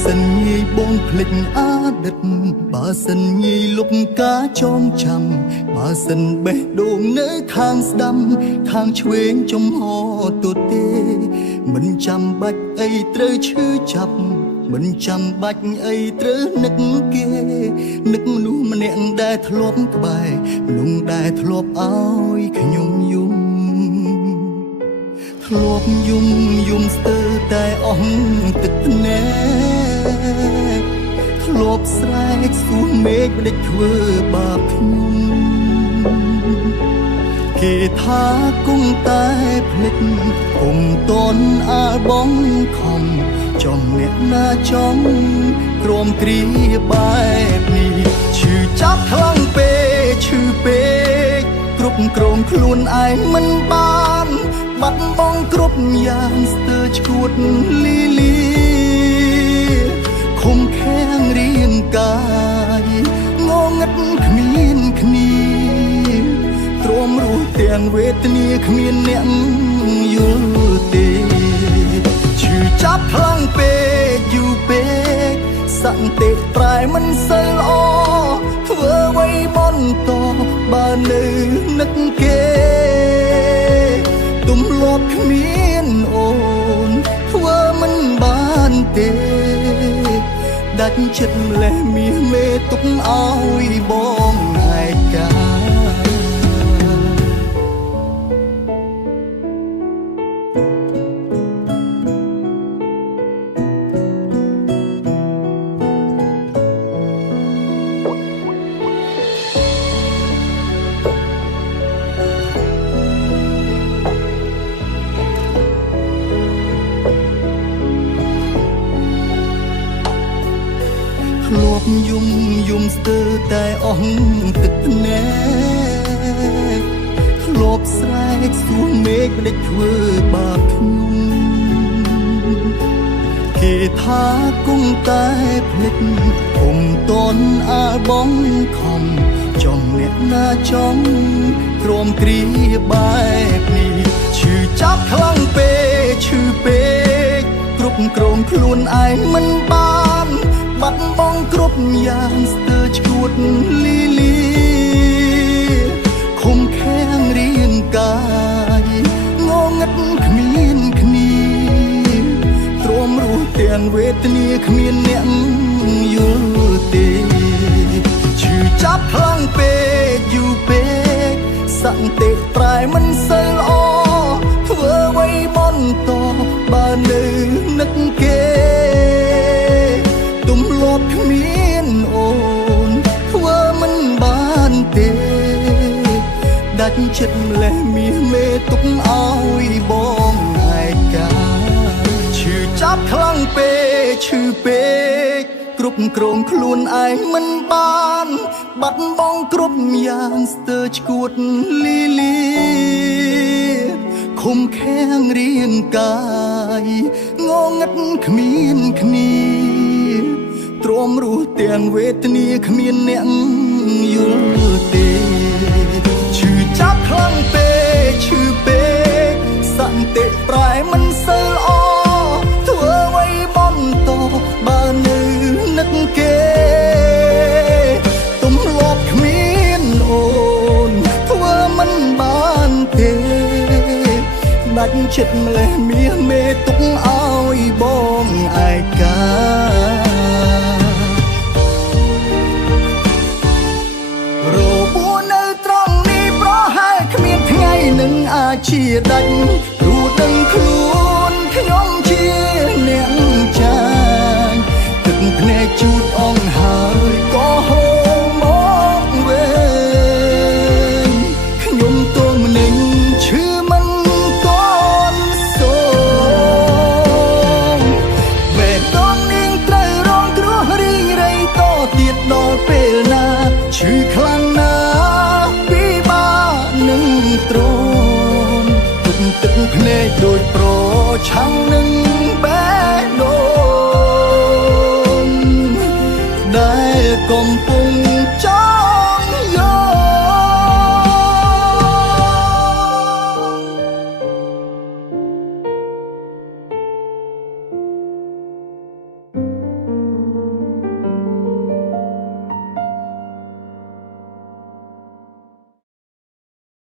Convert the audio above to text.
សិនងាយបងភ្លេចអាដិតបើសិនងាយលុបការចងចាំបើសិនបេះដូងនៅខាងស្ដាំខាងឆ្វេងចំហទូទេមិនចាំបាច់អីត្រូវឈឺចាប់មិនចាំបាច់អីត្រូវនឹកគេនឹកមនុស្សម្នាក់ដែលធ្លាប់ក្បែរមនុស្សដែលធ្លាប់ឲ្យខ្ញុំយំធ្លាប់យំស្ទើរតែអស់ទឹកភ្នែកធ្លាប់ស្រែកសួរមេឃមិនដេចធ្វើបាបខ្ញុំគេថាគង់តែភ្លេចគុំតន់អាលបងខំចំអ្នកណាចំក្រមគ្រាបែបនេះឈឺចាប់ខ្លាំងពេកឈឺពេកគ្រប់គ្រងខ្លួនឯងមិនបានបាត់បង់គ្រប់យ៉ាងស្ទើរឈួតលីលាខំខាំងរាងកាយងងឹតគ្មានគ្នាទ្រាំរស់ទាំងវេទនាគ្មានអ្នកយល់ទេសឺចាប់ខ្លាំងពេកយូរពេកសន្តិប្រែមិនសូវល្អធ្វើអ្វីបន្តបើនៅនឹកគេទំលាប់គ្មានអូនធ្វើមិនបានទេដាច់ចិត្តម្លេះមាសមេទុកឲ្យបងឯកាធ្លាប់យំស្ទើរតែអស់ទឹកភ្នែកធ្លាប់ស្រែកសួរមេឃមិនដេចធ្វើបាបខ្ញុំគេថាគង់តែភ្លេចគុំតន់អាលបងខំចំអ្នកណាចំក្រមគ្រាបែបនេះឈឺចាប់ខ្លាំងពេកឈឺពេកគ្រប់គ្រងខ្លួនឯងមិនបានបាត់បង់គ្រប់យ៉ាងស្ទើរឈួតលីលាខំខាំងរាងកាយងងឹតគ្មានគ្នាទ្រាំរស់ទាំងវេទនាគ្មានអ្នកយល់ទេឈឺចាប់ខ្លាំងពេកយូរពេកសន្តិប្រែមិនសូវល្អធ្វើអ្វីបន្តបើនៅនឹកគេទំលាប់គ្មានអូនធ្វើមិនបានទេដាច់ចិត្តម្លេះមាសមេទុកឲ្យបងឯកាឈឺចាប់ខ្លាំងពេកឈឺពេកគ្រប់គ្រងខ្លួនឯងមិនបានបាត់បង់គ្រប់យ៉ាងស្ទើរឈួតលីលាខំខាំងរាងកាយងងឹតគ្មានគ្នាទ្រាំរស់ទាំងវេទនាគ្មានអ្នកយល់ទេសឺចាប់ខ្លាំងពេកឈឺពេកសន្តិប្រែមិនសូវល្អធ្វើអ្វីបន្តបើនៅនឹកគេទំលាប់គ្មានអូនធ្វើមិនបានទេដាច់ចិត្តម្លេះមាសមេទុកឲ្យបងឯកានឹងអាចជាដាច់ព្រោះដឹងខ្លួនខ្ញុំជាអ្នកចាញ់ទឹកភ្នែកជូតអងហើយក៏ហូរមកវិញខ្ញុំទល់ម្នេញឈឺមិនតន់សូមបេះដូងនាងត្រូវរងគ្រោះរីងរៃតទៀតដល់ពេលណាឈឺខ្លាំងណាស់ពិបាកនឹងទ្រាំទឹកភ្នែកដូចប្រឆាំងនឹងបេះដូងដែលកំពុង